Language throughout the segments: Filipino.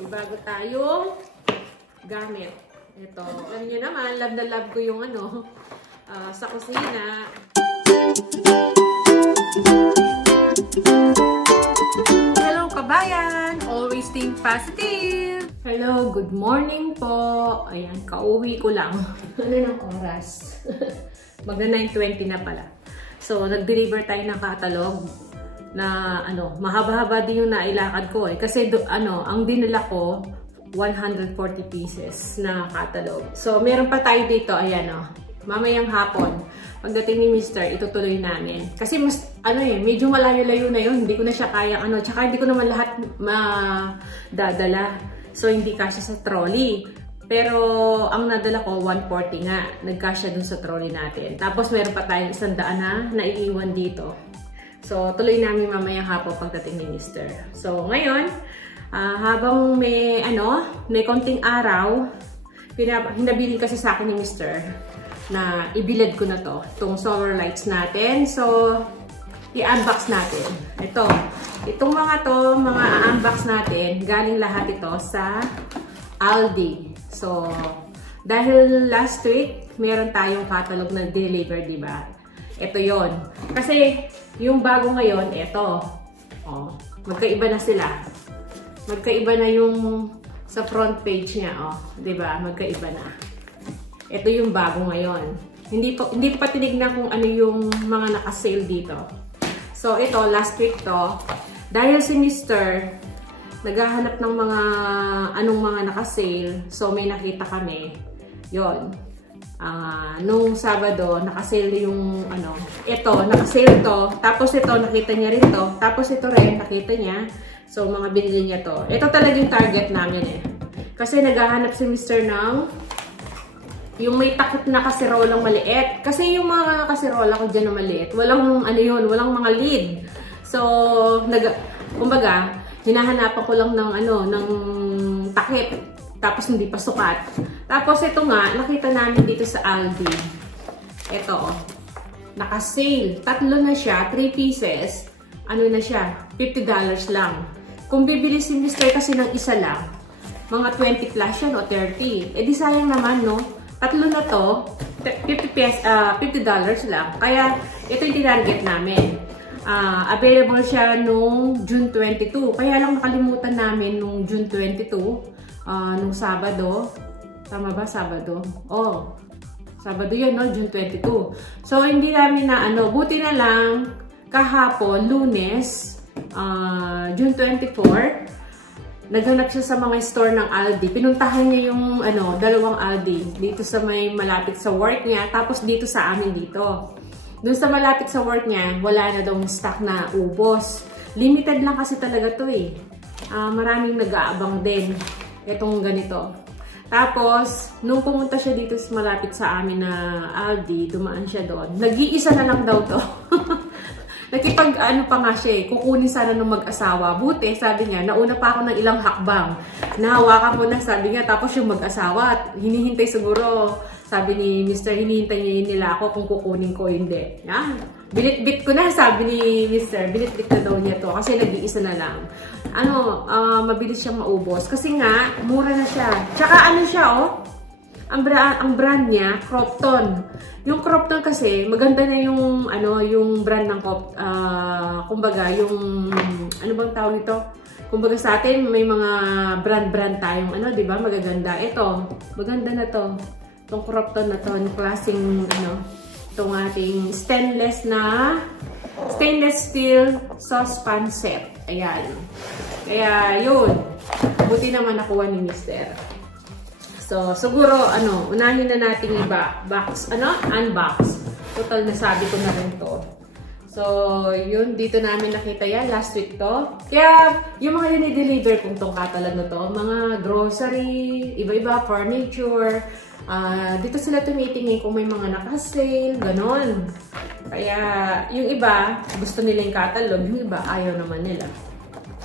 May bago tayong gamit. Ito. Alam nyo naman, love na love ko yung ano, sa kusina. Hello kabayan! Always think positive! Hello, good morning po. Ayan, kauwi ko lang. Ano ng oras? Magna 9:20 na pala. So, nag-deliver tayo ng catalog na ano, mahaba-haba din yung nailakad ko eh. Kasi ang dinala ko 140 pieces na catalog. So, meron pa tayo dito, ayan oh. Mamayang hapon, pagdating ni Mr., itutuloy namin. Kasi mas, medyo malayo-layo na yun. Hindi ko na siya kayang tsaka hindi ko naman lahat madadala. So, hindi kasya sa trolley. Pero, ang nadala ko, 140 nga. Nagkasya dun sa trolley natin. Tapos, meron pa tayong 100 na naiiwan dito. So, tuloy namin mamayang hapon pagdating ni Mr. So, ngayon, habang may konting araw, hinabili kasi sa akin ni Mr. na ibilad ko na to, itong solar lights natin. So, i-unbox natin. Itong mga unbox natin, galing lahat ito sa Aldi. So, dahil last week, meron tayong catalog na deliver, di ba? Ito yon. Kasi, yung bago ngayon, ito. Oh, magkaiba na sila. Magkaiba na yung sa front page niya, oh. Diba? Magkaiba na. Ito yung bago ngayon. Hindi ko pa tinignan kung ano yung mga naka-sale dito. So, ito, last week to. Dahil si Mr. naghahanap ng mga naka-sale. So, may nakita kami. Yon. Nung Sabado, nakasale yung ito, nakasale to. Tapos ito, nakita niya rin to. Tapos ito rin, nakita niya. So, mga binili niya to. Ito talagang target namin eh. Kasi naghahanap si Mr. ng yung may takip na kasirolang maliit. Kasi yung mga kasirola ko dyan na maliit, walang walang mga lid. So, kumbaga, hinahanapan ko lang ng takip. Tapos hindi pa sukat. Tapos ito nga, nakita namin dito sa Aldi. Ito, naka-sale. Tatlo na siya, 3 pieces. Ano na siya? $50 lang. Kung bibili si Mr. kasi ng isa lang, mga 20 plus yan o 30. Eh di sayang naman, no? Tatlo na to, $50 lang. Kaya ito yung tinarget namin. Available siya nung June 22. Kaya lang nakalimutan namin nung June 22. Nung Sabado. Tama ba? Sabado? Oh. Sabado yun, no? June 22. So, hindi namin buti na lang kahapon, Lunes, June 24, naghanap siya sa mga store ng Aldi. Pinuntahan niya yung, dalawang Aldi. Dito sa may malapit sa work niya, tapos dito sa amin dito. Doon sa malapit sa work niya, wala na daw stock na ubos. Limited lang kasi talaga to eh. Maraming nag-aabang din. Itong ganito. Tapos, nung pumunta siya dito malapit sa amin na Aldi, dumaan siya doon. Nag-iisa na lang daw to. Nakipag pa nga siya eh, kukunin sana ng mag-asawa. Buti, sabi niya, nauna pa ako ng ilang hakbang. Nahawakan mo na, sabi niya. Tapos yung mag-asawa, hinihintay siguro. Sabi ni Mr. hinihintay nila ako kung kukunin ko, hindi. Yan. Bilit-bit ko na, sabi ni Mr. Bilit-bit na daw niya to kasi nag-iisa na lang. Mabilis siyang maubos. Kasi nga, mura na siya. Tsaka siya, oh. Ang brand niya, Cropton. Yung Cropton kasi, maganda na yung, yung brand ng kumbaga, yung, bang tawag ito? Kumbaga sa atin, may mga brand tayong, di ba? Magaganda. Ito, maganda na to. Itong Cropton na to, yung klaseng, itong ating stainless steel saucepan set. Ayan. Kaya, yun. Buti naman nakuha ni Mr. So, siguro, unahin na natin unbox. Total, nasabi ko na rin to. So, yun, dito namin nakita yan. Last week to. Kaya, yung mga deliver kong tong catalog na to, mga grocery, iba-iba, furniture, dito sila tumitingin kung may mga naka-sale, ganon. Kaya, yung iba, gusto nila yung catalog, yung iba, ayaw naman nila.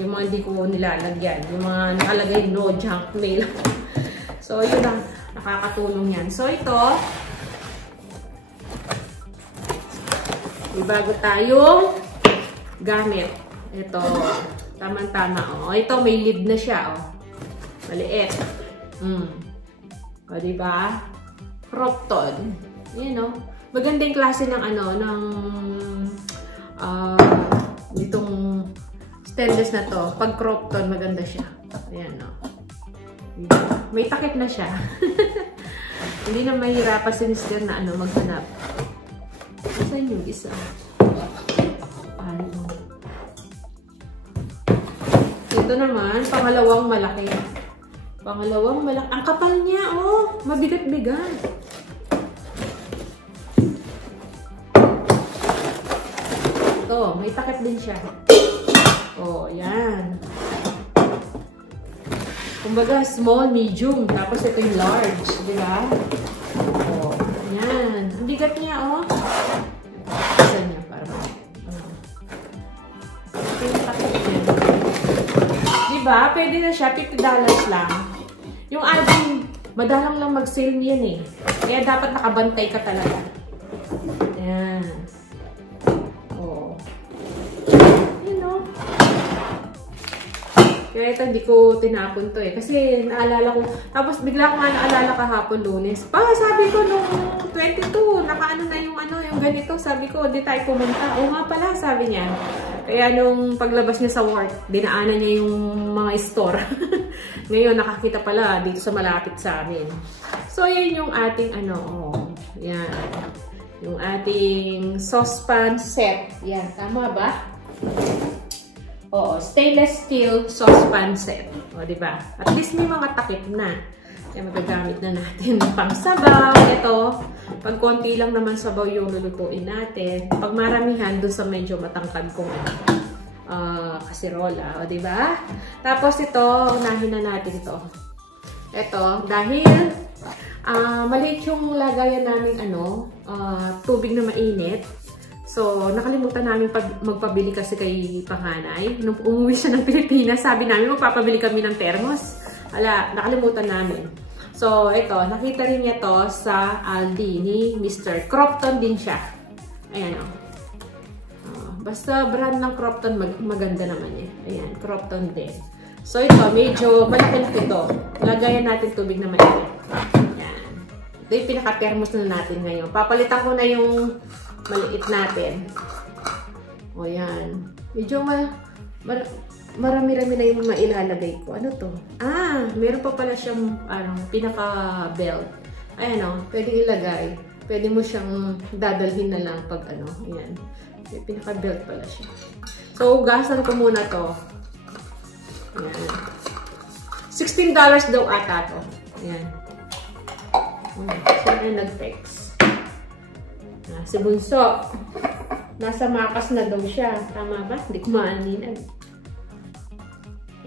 Yung mga hindi ko nilalagyan, yung mga nakalagay no junk mail. So, yun ang nakakatulong yan. So, ito, may bago tayong gamit. Ito, Tama-tama, oh. Ito, may lid na siya, oh. Maliit. O, diba? Cropton. Yan, no? Maganda yung klase ng ano, ng itong stainless na to. Pag cropton, maganda siya. Ayan, no? May takip na siya. Hindi na mahirapan si Mister na ano, maghanap. Saan yung isa? Ano? Ito naman, pangalawang malaki. Pangalawang malaki. Ang kapal niya, oh! Mabigat-bigat. Ito, may takip din siya. Oh, yan. Kumbaga, small, medium. Tapos ito yung large. Diba? Oh, yan. Ang bigat niya, oh. Saan niya? Para ito yung takip niya. Diba? Pwede na siya. $50 lang. Yung Aldi, madalang lang mag-sale niyan eh. Kaya dapat nakabantay ka talaga. Ayan. Oh. Yun o. Kaya ito, hindi ko tinapon to eh. Kasi naalala ko, tapos bigla ko nga naalala kahapon Lunes. Sabi ko nung 22, nakaano na yung ano, yung ganito. Sabi ko, di tayo pumunta. Oo nga pala, sabi niya. Kaya nung paglabas niya sa work, dinaanan niya yung mga store. Ngayon, nakakita pala dito sa malapit sa amin. So, yan yung ating ano, oh, yan. Yung ating saucepan set. Yan, tama ba? Oo, stainless steel saucepan set. O, diba? At least may mga takip na. Kaya magagamit na natin pang sabaw. Ito, pag konti lang naman sabaw yung lulutuin natin. Pag maramihan, dun sa medyo matangkad kong kasirola. O, diba? Tapos ito, unahin na natin ito. Ito, dahil maliit yung lagayan namin tubig na mainit. So, nakalimutan namin magpabili kasi kay panganay. Nung umuwi siya ng Pilipinas, sabi namin magpapabili kami ng thermos. Ala, nakalimutan namin. So, ito, nakita rin niya to sa Aldi ni Mr. Cropton din siya. Ayan o. Basta brand ng Cropton, maganda naman niya. Ayan, Cropton din. So, ito, medyo malaki-laki ito. Lagayan natin tubig na mainit. Ayan. Ito yung pinaka-thermos na natin ngayon. Papalitan ko na yung maliit natin. O, yan. Medyo marami-rami na yung mga ilalagay ko. Ano to? Meron pa pala siyang pinaka-belt. Ayan o, pwede ilagay. Pwede mo siyang dadalhin na lang pag ayan. May pinaka-belt pala siya. So, hugasan ko muna to. Ayan. $16 daw ata to. Ayan. Siyempre nag-text. Si Bunso. Nasa Makas na daw siya. Tama ba? Hindi ko maaninag.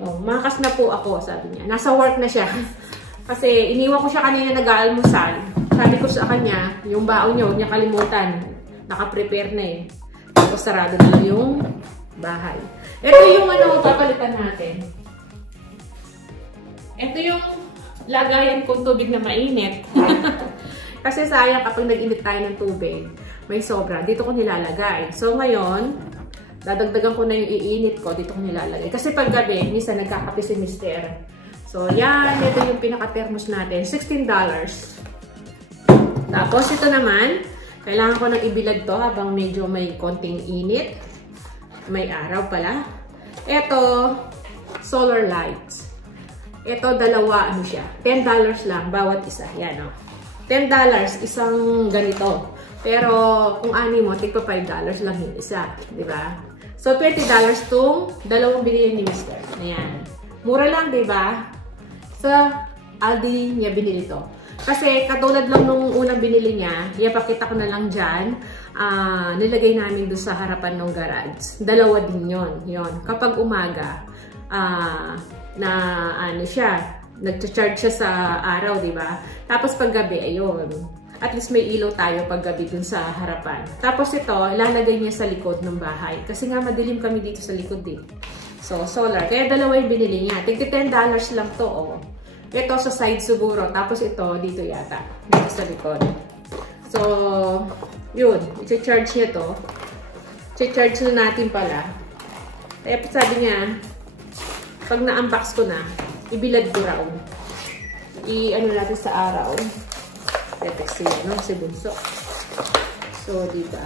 Oh, Makas na po ako, sabi niya. Nasa work na siya. Kasi iniwan ko siya kanina nag-aalmusal. Sabi ko sa kanya, yung baon niya, huwag niya kalimutan. Naka-prepare na eh. Tapos sarado na lang yung bahay. Ito yung papalitan natin. Ito yung lagayan kong tubig na mainit. Kasi sayang kapag nag-init tayo ng tubig, may sobra. Dito ko nilalagay. So ngayon, dadagdagan ko na yung iinit ko. Dito ko nilalagay. Kasi pag gabi, minsan nagkakape si Mister. So yan, ito yung pinaka-thermos natin. $16. Tapos ito naman, kailangan ko nang ibilad to habang medyo may konting init. May araw pala. Ito, solar lights. Ito, dalawa, siya. $10 lang, bawat isa. Yan, o. $10, isang ganito. Pero, kung ani mo, tigpa $5 lang yung isa. Diba? So, $20 itong dalawang binili ni Mr. Ayan. Mura lang, diba? Sa Aldi niya binili to. Kasi, katulad lang nung unang binili niya, ipakita ko na lang dyan, nilagay namin doon sa harapan ng garage. Dalawa din yon. Kapag umaga, nag-charge siya sa araw, di ba? Tapos paggabi, ayun. At least may ilaw tayo paggabi dun sa harapan. Tapos ito, ilalagay niya sa likod ng bahay. Kasi nga madilim kami dito sa likod din. So, solar. Kaya dalawa yung binili niya. Tigti $10 lang to, oh. Ito sa side siguro. Tapos ito, dito yata. Dito sa likod. So, yun. I-charge niya to. I-charge na natin pala. Kaya sabi niya, pag na-unbox ko na, Ibilad ko raw. I-ano natin sa araw. Text sila, no? Si Bunso. So, diba?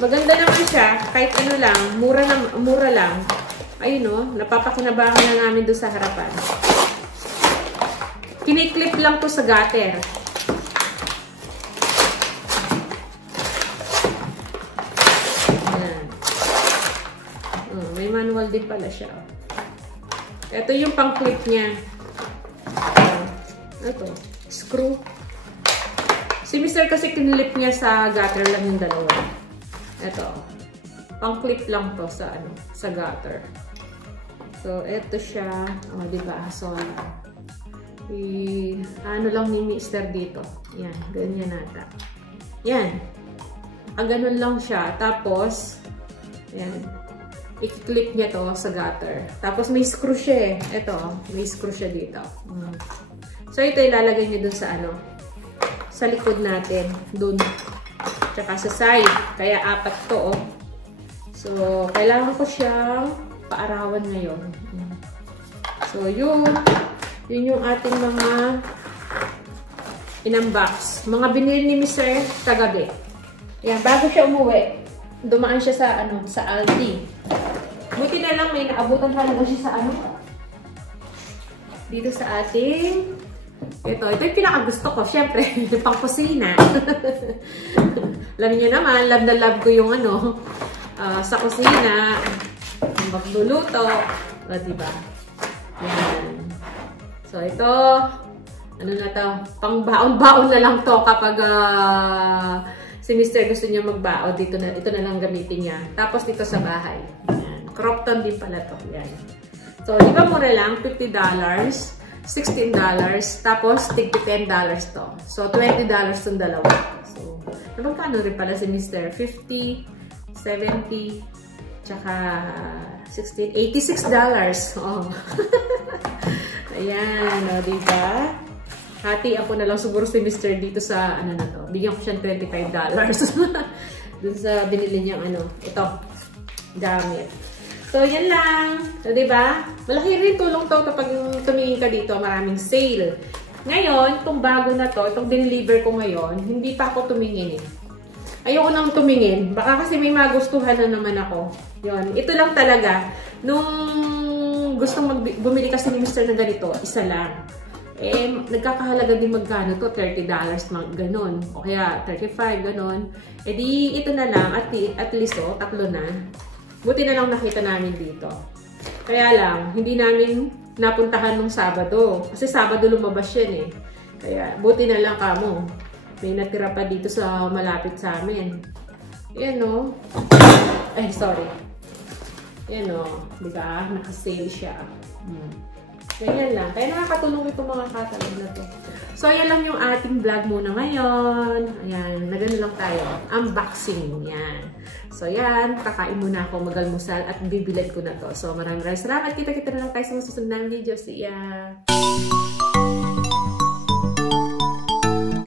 Maganda naman siya. Kahit ano lang, mura lang. Ayun, no? Napapakinabangan na namin doon sa harapan. Kiniklip lang to sa gutter. Ayan. May manual din pala siya. Ito yung pang-clip niya. Ito. Screw. Si Mr. kasi kinlip niya sa gutter lang yung dalawa. Ito. Pang-clip lang to sa sa gutter. So, ito siya. O, diba? So, ano lang ni Mr. dito. Yan. Ganyan nata. Yan. Ganun lang siya. Tapos, yan. I-clip niya to sa gutter. Tapos, may screw siya eh. Ito. May screw siya dito. So, ito ilalagay niyo dun sa sa likod natin. Dun. Tsaka sa side. Kaya 4 to, oh. So, kailangan ko siyang paarawan ngayon. So, yun yung ating mga in-unbox. Mga binili ni Mr. kagabi. Yan, bago siya umuwi, dumaan siya sa Aldi. Buti na lang may naabutan talaga siya sa dito sa ating ito yung pinakagusto ko. Siyempre, pang kusina. Alam niyo naman, love na love ko yung sa kusina. Magluluto. O, diba? Yan. So, ito, na to? Pang baon-baon na lang to kapag si Mr. gusto niya magbaon. Ito na lang gamitin niya. Tapos dito sa bahay. Yan. Cropton din pala to. Yan. So, di ba mura lang? $50. $16. Tapos, tig $10 to. So, $20 itong dalawa. So, nabagkano rin pala si Mr. 50, 70, tsaka 16, $86. Oh. Ayan, o, diba? Hati ako na lang siguro si Mr. dito sa, na to. Bigyan ko siya $25. Dun sa binili niyang ito, gamit. So, yan lang. So, diba? Malaki rin tulong to kapag tumingin ka dito. Maraming sale. Ngayon, itong bago na to, itong dineliver ko ngayon, hindi pa ako tumingin eh. Ayoko nang tumingin. Baka kasi may magustuhan na naman ako. Yun. Ito lang talaga. Nung gustong bumili kasi ni Mr. ng ganito, isa lang. Eh, nagkakahalaga din magkano to? $30, ganon. O kaya, 35, ganon. Eh di, ito na lang. At least, tatlo na. Buti na lang nakita namin dito. Kaya lang, hindi namin napuntahan nung Sabado. Kasi Sabado lumabas yan eh. Kaya, buti na lang kamo. May natira pa dito sa malapit sa amin. Yan o. Ay, sorry. Yan o. Diba? Nakasale siya. Ganyan lang. Kaya nakakatulong itong mga catalog na to. So, yan lang yung ating vlog muna ngayon. Ayan. Nagano lang tayo. Unboxing. Yan. So, yan. Kakain muna ako, magalmusal at bibilad ko na to. So, maraming salamat. Kita-kita na lang tayo sa susunod na video. See ya!